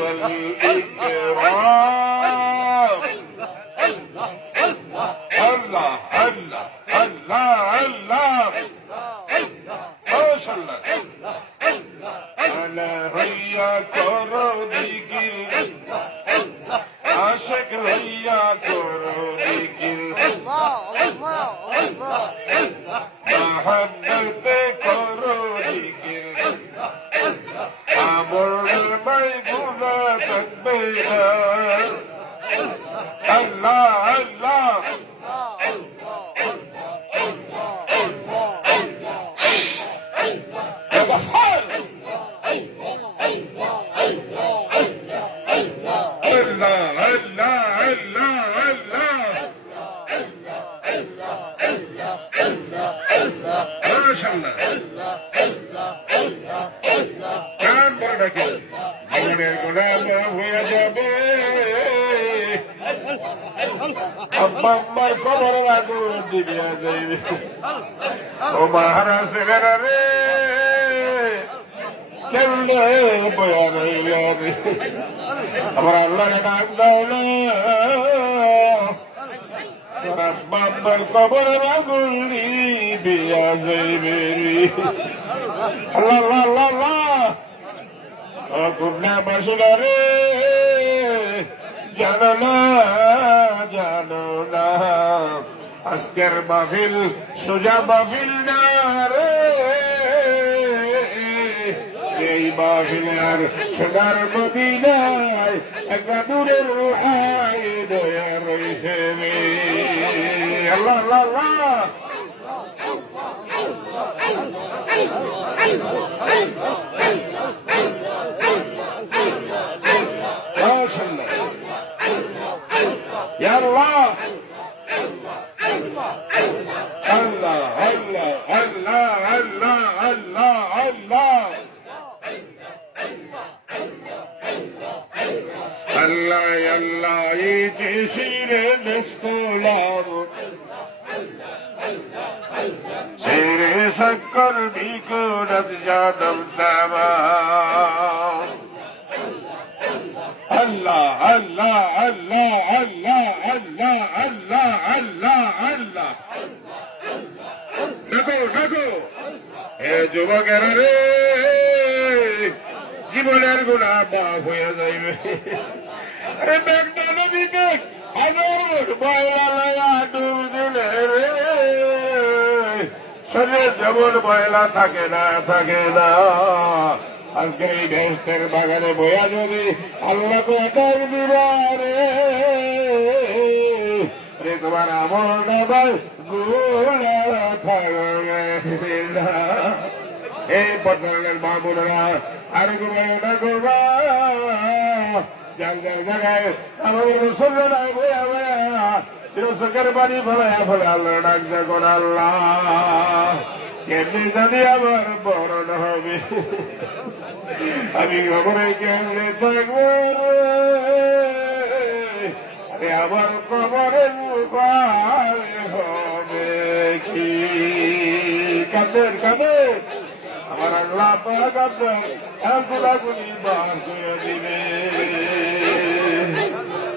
والإكرام هلا الله الله الله الله الله الله أنا هيا كورو ديكين عاشق هيا كورو ديكين محبتي মাশাআল্লাহ কান বলে ডাকে জীবনের গোলাম হয়ে যাবে। আমার আল্লাহকে ডাক দাও না। আম্মার কবর আগুন দিবিয়া যাইবে রে জানো না জানো না আজকের মাহফিল সোজা মাহফিল না রে এই আর সোনার মদিনায় একটা দূরের দয়া রয়েছে الله الله الله. ما شاء الله. يا الله. الله الله الله الله الله الله. سير سكر بيكونت جادم تمام الله الله الله الله الله الله الله الله দেখো দেখো এ যুবকেরা রে জীবনের গুণা বাপ হয়ে যাইবে আরে মেঘনা নদীতে হাজার মোট বয়লা লয়া ডুব দিলে রে শরীরে যেমন ময়লা থাকে না থাকে না। আজকে এই ভেস্তের বাগানে বয়া যদি আল্লাহকে ডাক দিবা রে। তোমার আমল দাদাই গুণা থাকবে এই পর্যটনের মা আর ঘুমায় না যার যার জায়গায় আমাদের মুসলমান বয়া বয়া চোখের বাড়ি ফেলায় ফেলে আল্লাহ ডাক দেখুন আল্লাহ। কেমনি জানি আমার বরণ হবে? আমি খবরে কেমনে থাকব? আরে আমার উপায় হবে কি? কাদের কাদের? আমার আল্লাহ পাক কাদের গুলাগুলি বার করে দিবে।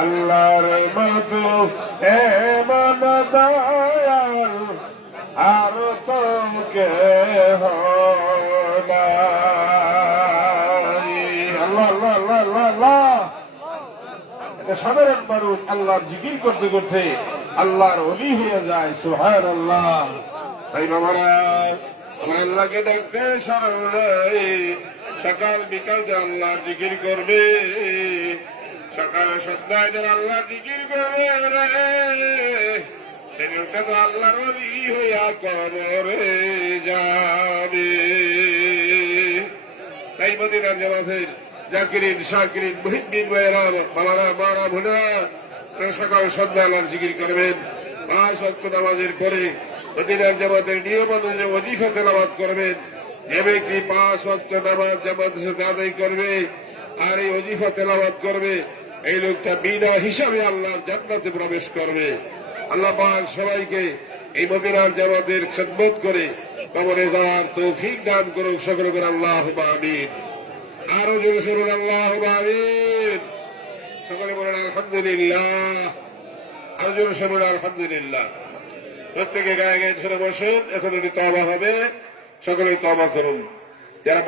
আল্লাহর মতো এমন আর তো কে আল্লাহ আল্লাহ আল্লাহ আল্লাহ আল্লাহ। একটা সাধারণ মানুষ আল্লাহর জিকির করতে করতে আল্লাহর অলি হয়ে যায় সোহার আল্লাহ তাই বাবারা, আমার আল্লাহকে ডাকতে সরল। সকাল বিকাল যে আল্লাহর জিকির করবে সকাল সন্ধ্যায় যেন আল্লাহ জিকির করবে লোকটা তো আল্লাহর অলি হইয়া কবরে যাবে। তাই মদিনার জামাতের জাকিরিন শাকিরিন মুহিদ্দিন ভাইয়েরা বাবারা মারা ভুলেরা সকাল সন্ধ্যা আল্লাহর জিকির করবেন। পাঁচ অক্ট নামাজের পরে মদিনার জামাতের নিয়ম অনুযায়ী অজিফা তেলাবাদ করবেন। যে ব্যক্তি পাঁচ অক্ট নামাজ জামাতের সাথে আদায় করবে, আর এই অজিফা তেলাবাদ করবে এই লোকটা বিনা হিসাবে আল্লাহর জান্নাতে প্রবেশ করবে। আল্লাহ পাক সবাইকে এই মদিনার জামাতের খেদমত করে কবরে যাওয়ার তৌফিক দান করুক সকল করে আল্লাহ আমিন। আরও জোরে শুনুন, আল্লাহ আমিন। সকলে বলেন, আলহামদুলিল্লাহ। আরও জোরে শুনুন, আলহামদুলিল্লাহ। প্রত্যেকে গায়ে গায়ে ধরে বসুন এখন এটি তবা হবে সকলে তবা করুন। যারা